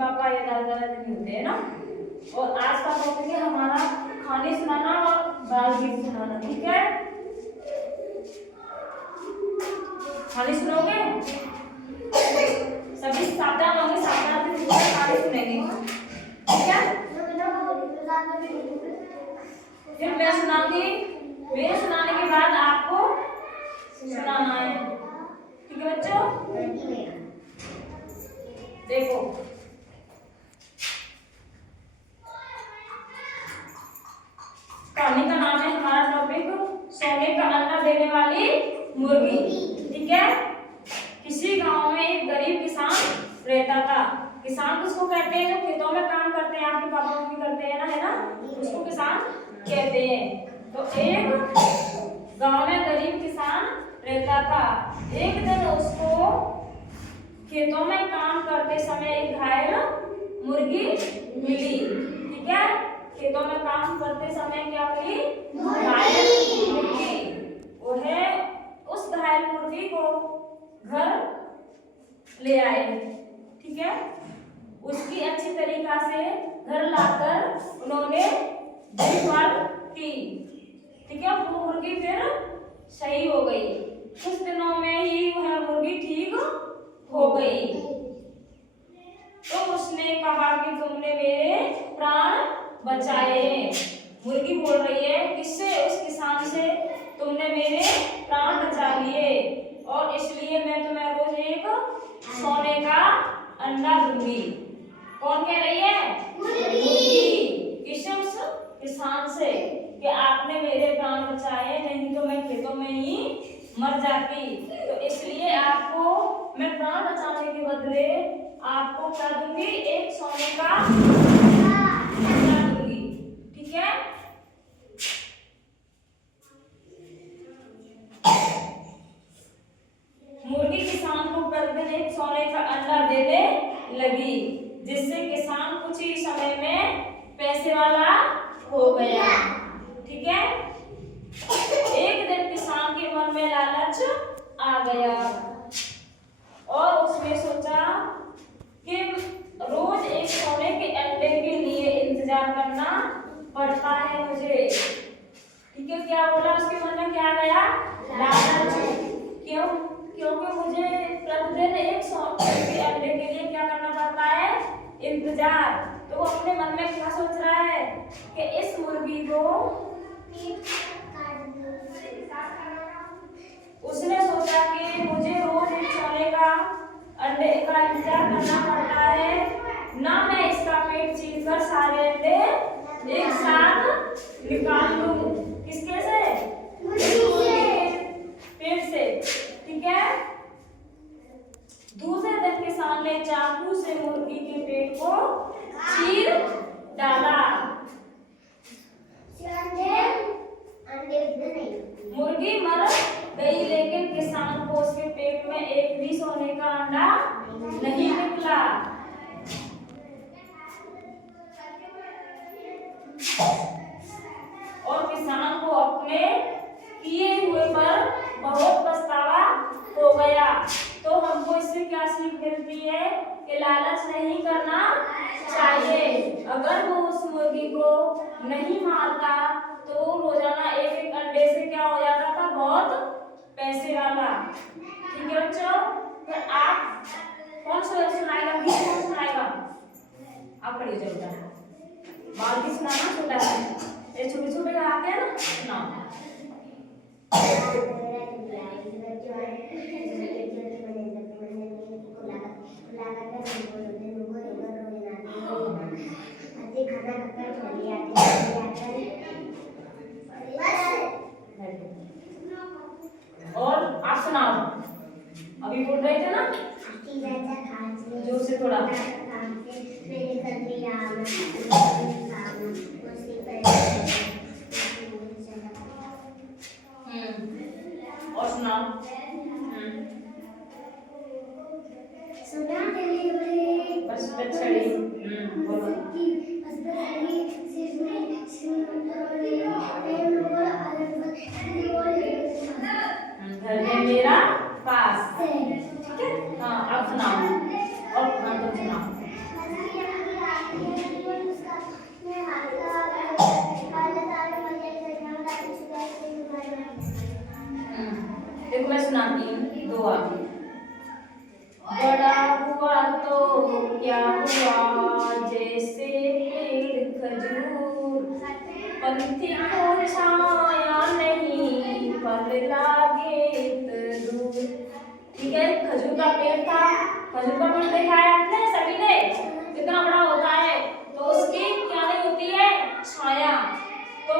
पापा या दादा दादी होते हैं ना। और आज का टॉपिक है हमारा कहानी सुनाना और बाल गीत सुनाना। ठीक है, कहानी सुनोगे? सभी सावधान होंगे, सावधान से कहानी सुनेंगे। ठीक है, फिर मैं सुनाऊंगी, मेरे सुनाने के बाद आपको सुनाना है। ठीक है बच्चों, देखो कहानी का नाम है हमारा टॉपिक सोने का अंडा देने वाली मुर्गी। ठीक है, किसी गांव में एक गरीब किसान रहता था। किसान किसको कहते हैं? जो खेतों में काम करते हैं, आपके पापा मम्मी करते हैं ना, है ना, उसको किसान कहते हैं। तो एक गांव में गरीब किसान रहता था। एक दिन उसको खेतों में काम करते समय एक घायल मुर्गी मिली। ठीक है, खेतों में काम करते समय क्या मिली? घायल मुर्गी। वह उस घायल मुर्गी को घर ले आए। ठीक है, उसकी अच्छी तरीका से घर लाकर उन्होंने देखभाल की। ठीक है, वो मुर्गी फिर सही हो गई। कुछ दिनों में ही वह मुर्गी ठीक हो गई। तो उसने कहा कि तुमने मेरे प्राण बचाए। मुर्गी बोल रही है किससे? उस किसान से, तुमने मेरे प्राण बचा लिए और इसलिए मैं तुम्हें रोज एक सोने का अंडा दूंगी। कौन कह रही है? मुर्गी। किससे? उस किसान से कि आपने मेरे प्राण बचाए, नहीं तो मैं खेतों में ही मर जाती। तो इसलिए आपको मैं प्राण बचाने के बदले आपको क्या दूंगी? एक सोने का अंडा दूंगी। ठीक है, मुर्गी किसान को प्रतिदिन एक सोने का अंडा देने लगी, जिससे किसान कुछ ही समय में पैसे वाला हो गया। ठीक है, एक दिन किसान के मन में लालच आ गया और उसने सोचा कि रोज एक सोने के अंडे के लिए इंतजार करना पड़ता है मुझे। ठीक है, क्या बोला? उसके मन में क्या गया? लालच। क्यों? क्योंकि मुझे प्रतिदिन एक सोने के अंडे के लिए क्या करना पड़ता है? इंतजार। तो वो अपने मन में क्या सोच रहा है कि इस मुर्गी को उसने सोचा कि मुझे रोज एक सोने का अंडे का इंतजार करना पड़ता है, ना मैं इसका पेट चीर कर सारे अंडे एक साथ निकाल लूं। किसके से? पेट से। ठीक है, दूसरे दिन किसान ने चाकू से मुर्गी के पेट को चीर डाला। मुर्गी मर गई, लेकिन किसान को उसके पेट में एक भी सोने का अंडा नहीं निकला। और किसान को अपने किए हुए पर बहुत पछतावा हो गया। तो हमको इससे क्या सीख मिलती है कि लालच नहीं करना चाहिए। अगर वो उस मुर्गी को नहीं मारता तो रोजाना एक एक अंडे से क्या हो जाता था? बहुत पैसे वाला। ठीक है बच्चों, फिर आप कौन सुनाएगा? गीत कौन सुनाएगा? आप पढ़िए जरूर। बाल की सुनाना छोटा है, ये छोटे छोटे आते हैं ना, सुनाओ। और आप सुनाओ, अभी बोल रहे थे ना, जोर से थोड़ा। और सुनाओ। बस बछड़ी। बोलो। घर है मेरा पास। ठीक है, हाँ अब सुनाओ। और तुम सुनाओ। पंथी को छाया नहीं, फल लागे इत दूर। ठीक है, खजूर का पेड़ था, खजूर का पेड़ देखा है आपने सभी ने, कितना बड़ा होता है, तो उसकी क्या नहीं होती है, छाया। तो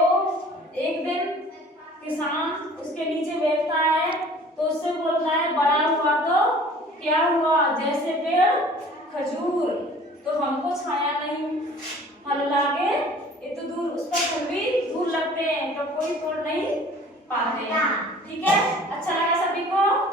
एक दिन किसान उसके नीचे बैठता है, तो उससे बोलता है बड़ा हुआ तो क्या हुआ, जैसे पेड़ खजूर, तो हमको छाया नहीं, फल लागे इतने दूर, उसका फल भी दूर लगते हैं, तो कोई तोड़ नहीं पाते हैं। ठीक है, अच्छा लगा सभी को।